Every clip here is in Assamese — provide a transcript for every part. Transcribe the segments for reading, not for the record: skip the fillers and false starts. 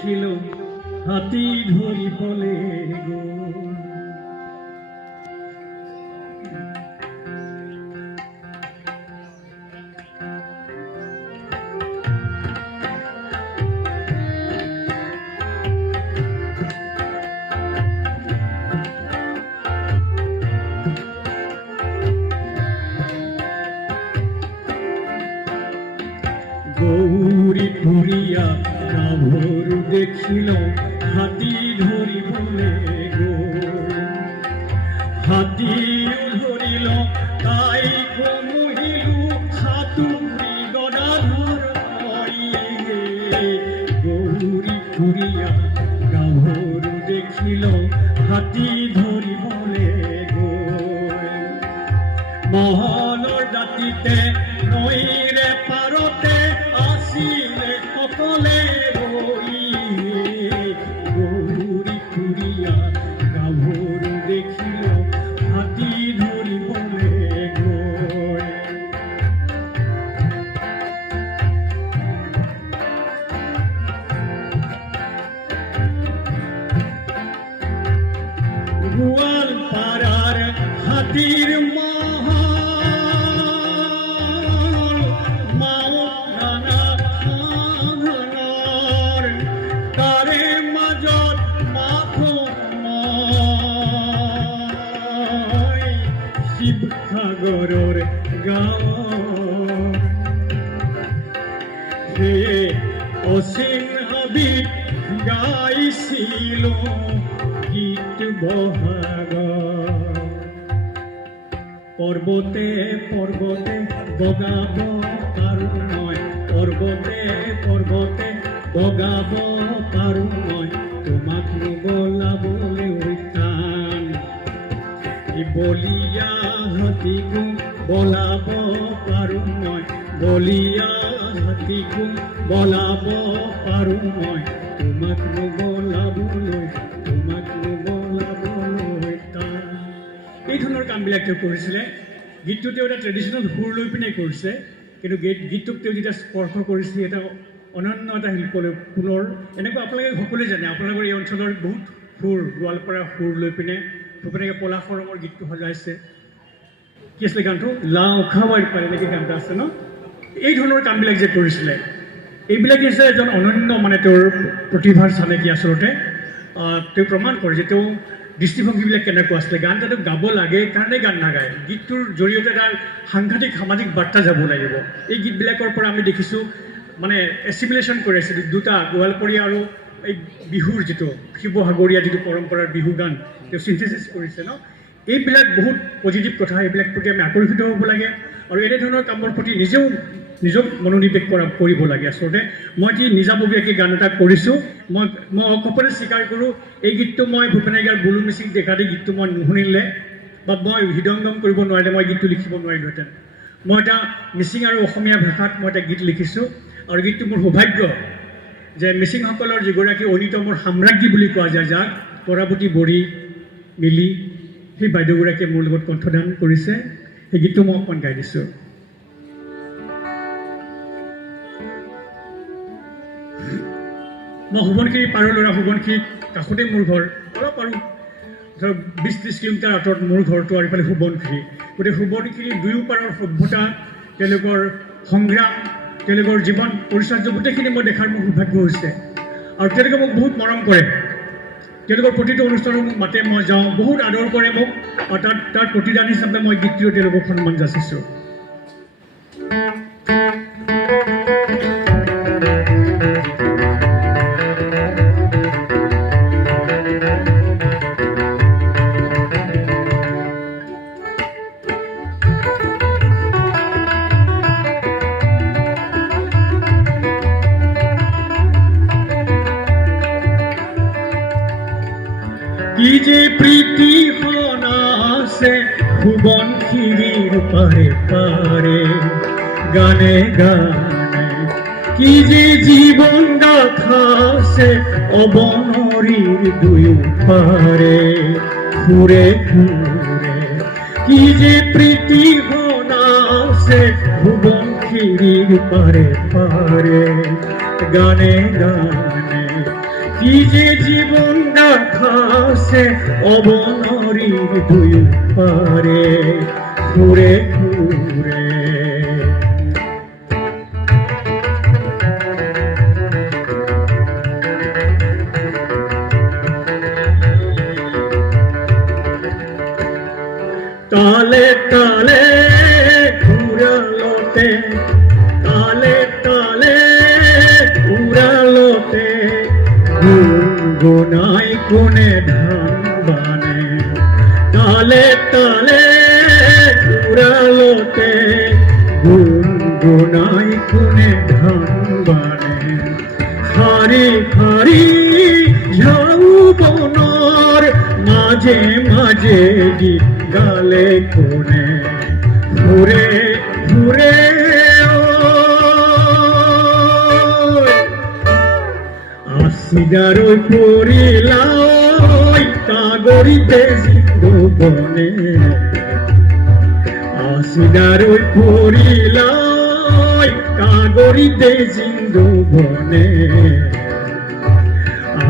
দেখিল হাতী ধরিবলে গো গৌরী ঘুরিয়া গাভরু দেখিল হাতী ধরিবলে গো হাতী ধরিল তাই কমহিলু হাতুড়ি গদাধর গৌরী ঘুরিয়া গাভরু দেখিল হাতী ধরিবলে গো মহলৰ দাঁতিতে নৈৰে পাৰতে আসিলে সকলে গৈ গৌৰী ঘূৰিয়া গাভৰু দেখিল হাতী ধৰিবলে গৈ গোৱালপাৰাৰ হাতীৰ শিৱসাগৰৰ গাঁৱৰ সেয়ে অচিন হাবিত গাইছিলো গীত বহাগ পৰ্বতে পৰ্বতে বগাব পাৰো মই পৰ্বতে পৰ্বতে বগাব পাৰো মই তোমাক নবলাবলৈ টান বলিয়া হাতীকো বলাব পাৰো মই বলিয়া হাতীকো বলাব পাৰো মই তোমাক নবলাবলৈ টান এই ধৰণৰ কামবিলাক তেওঁ কৰিছিলে গীতটো তেওঁ এটা ট্ৰেডিশ্যনেল সুৰ লৈ পিনে কৰিছে কিন্তু গীতটোক তেওঁ যেতিয়া স্পৰ্শ কৰিছে এটা অনন্য এটা শিল্পলৈ পুনৰ এনেকুৱা আপোনালোকে সকলোৱে জানে আপোনালোকৰ এই অঞ্চলৰ বহুত সুৰ গোৱালপাৰা সুৰ লৈ পিনে ভূপেন পলাশৰমৰ গীতটো সজাইছে কি আছিলে গানটো লাও খাৱাই পায় এনেকৈ গানটো আছে ন এই ধৰণৰ কামবিলাক যে কৰিছিলে এইবিলাকে যে এজন অনন্য মানে তেওঁৰ প্ৰতিভাৰ চানেকি আচলতে তেওঁ প্ৰমাণ কৰে যে তেওঁ দৃষ্টিভংগীবিলাক কেনেকুৱা আছিলে গান এটা গাব লাগে কাৰণে গান নাগায় গীতটোৰ জৰিয়তে এটা সাংঘাতিক সামাজিক বাৰ্তা যাব লাগিব এই গীতবিলাকৰ পৰা আমি দেখিছোঁ মানে এছিমিলেশ্যন কৰিছে দুটা গোৱালপৰীয়া আৰু এই বিহুৰ যিটো শিৱসাগৰীয়া যিটো পৰম্পৰাৰ বিহু গান তেওঁ চিন্থেচিছ কৰিছে ন এইবিলাক বহুত পজিটিভ কথা এইবিলাক প্ৰতি আমি আকৰ্ষিত হ'ব লাগে আৰু এনেধৰণৰ কামৰ প্ৰতি নিজক মনোনিৱেশ কৰিব লাগে আচলতে মই কি নিজাববীয়াকৈ গান এটা কৰিছোঁ মই অকপৰে স্বীকাৰ কৰোঁ এই গীতটো মই ভূপেন হাজৰিকাৰ বুলু মিচিং দেখাতে গীতটো মই নুশুনিলে বা মই হৃদয়ংগম কৰিব নোৱাৰিলে মই গীতটো লিখিব নোৱাৰিলোহেঁতেন মই এটা মিচিং আৰু অসমীয়া ভাষাত মই এটা গীত লিখিছোঁ আৰু গীতটো মোৰ সৌভাগ্য যে মিচিংসকলৰ যিগৰাকী অন্যতমৰ সাম্ৰাজ্ঞী বুলি কোৱা যায় যাক তৰাৱতী বড়ি মিলি সেই বাইদেউগৰাকীয়ে মোৰ লগত কণ্ঠদান কৰিছে সেই গীতটো মই অকণমান গাই দিছোঁ মই সোৱণশিৰি পাৰৰ ল'ৰা সোৱণশিৰি কাষতে মোৰ ঘৰ অলপ আৰু ধৰক 20-30 কিলোমিটাৰ আঁতৰত মোৰ ঘৰটো আৰু ইফালে সোৱণশিৰি গতিকে সোৱণশিৰি দুয়ো পাৰৰ সভ্যতা তেওঁলোকৰ সংগ্ৰাম তেওঁলোকৰ জীৱন পৰিচৰ্য গোটেইখিনি মই দেখাৰ মোৰ সৌভাগ্য হৈছে আৰু তেওঁলোকে মোক বহুত মৰম কৰে তেওঁলোকৰ প্ৰতিটো অনুষ্ঠানত মোক মাতে মই যাওঁ বহুত আদৰ কৰে মোক আৰু তাৰ প্ৰতিদান হিচাপে মই গীতটিও তেওঁলোকক সন্মান যাচিছোঁ কি যে প্ৰীতি হনাসে সোৱণশিৰিৰ পাৰে পাৰে গানে গানে কি যে জীবন গাথাছে অবনৰীৰ দুয়ো পাৰে ফুৰে ফুৰে কি যে প্ৰীতি হনাসে সোৱণশিৰিৰ পাৰে পাৰে গানে গানে কি যে জীবন দেখাছে অবনরীর দুই পারে ঘুরে ঘুরে। তালে তালে উড়ালোতে, তালে তালে উড়ালোতে, গুনগুনাই কোনে ধান বানে। তালে তালে উড়ালোতে, গুনগুনাই কোনে ধান বানে। খারি খারি ঝাউবনের মাঝে মাঝে গীত গালে কোনে ঘুরে ঘুরে। আসিদার পরিলাই কাগরিতে সিন্ধু বনে, আসিদার পরিলাই কাগরিতে সিন্ধু বনে।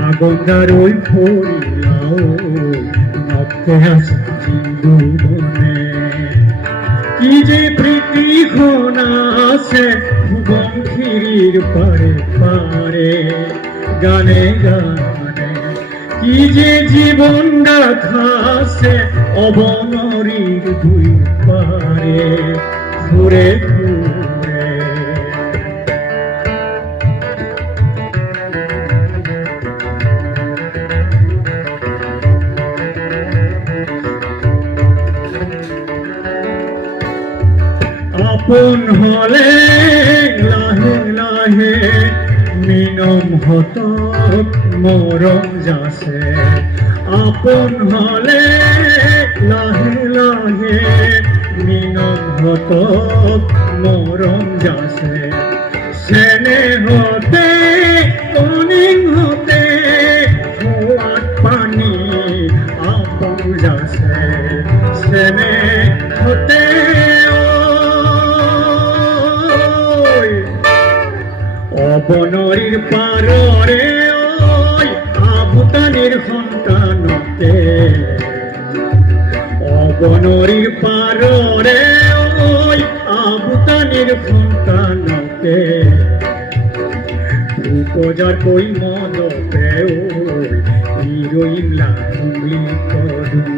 আগন্দার ওই পরিলাও নক্তে আছে সিন্ধু বনে। কি যে প্রীতি ঘনা আছে বংশীর পারে পারে গানে গানে। কি যে জীবন দেখাছে অবনরীর দুই পারে ঘুরে ঘুরে। আপন হলে লাহে লাহে মিনম হতক মরম যাছে। আপন হলে লাহে লাহে মিনম হতক মরম যাছে। সেনে হতে কনিং হতে হওয়াত পানি আপন যাছে। সেনে হতে অবনরীর পাররে ওই আভুতানির সন্তানতে। অবনরীর পাররে ওই আভুতানির সন্তানতে। উপজার কই মদতে ওই হিরোইনলা হুমলি করুন।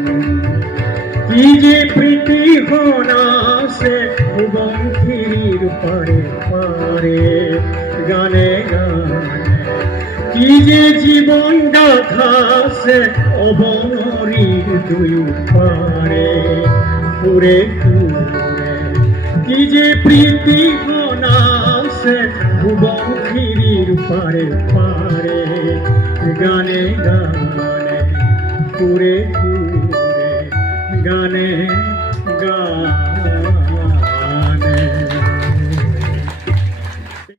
কি যে প্রীতি ঘনাছে বংশীর পারে পারে গানে গানে। কি যে জীবন দেখাছে অবনরীর দুই পারে ঘুরে ঘুরে। কি যে প্রীতি ঘনাছে বংশীর পারে পারে গানে গানে ঘুরে ঘুরে গানে গানে।